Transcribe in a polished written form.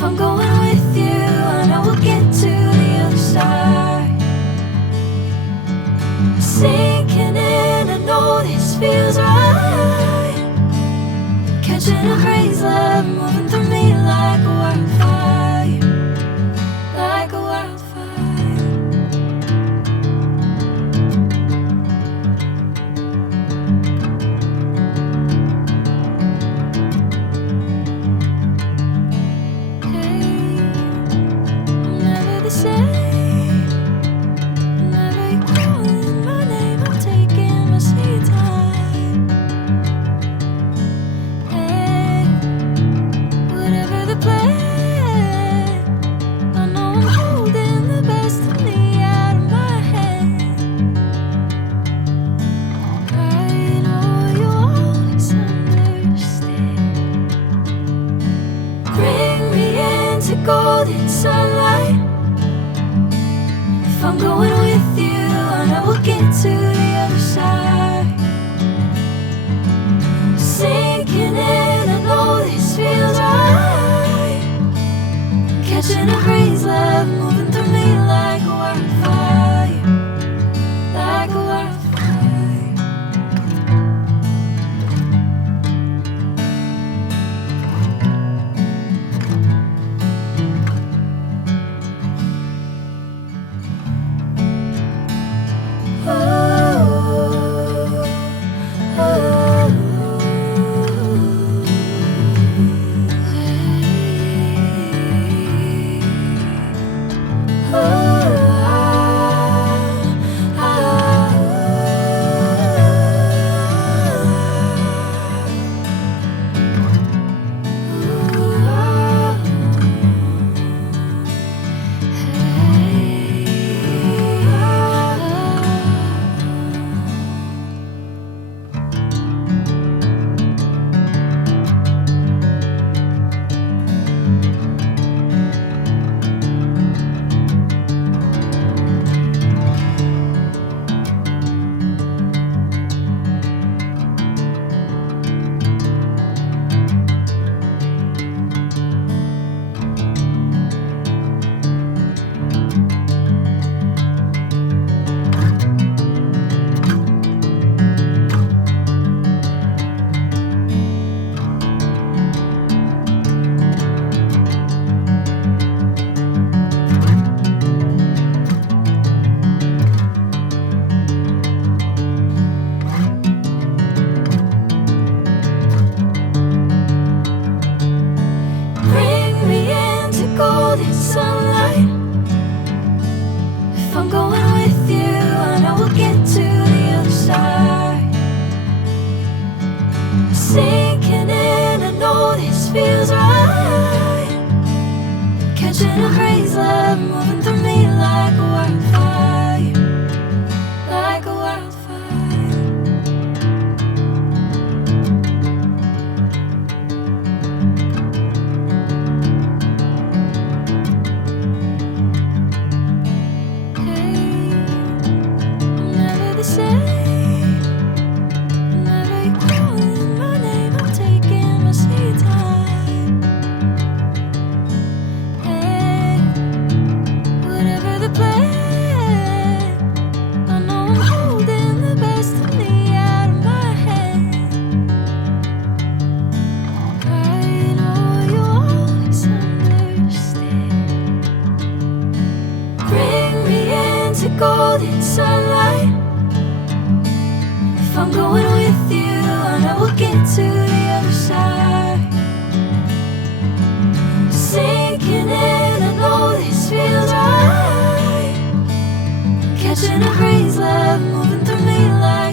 If I'm going with you, I know we'll get to the other side. Sinking in, I know this feels right. Catching a crazy love, moving through me like a wildfire, like a wildfire. Golden sunlight. If I'm going with you, I know we'll get to the other side. Sinking in, I know this feels right. Catching a crazy love, moving through me like a wildfire, like a wildfire. Sunlight. If I'm going with you, I know we'll get to the other side. Sinking in, I know this feels right. Catching a crazy love, moving through me like a wildfire, like a wildfire. Golden sunlight. If I'm going with you, I know we'll get to the other side. Sinking in, I know this feels right. Catching a crazy love, moving through me like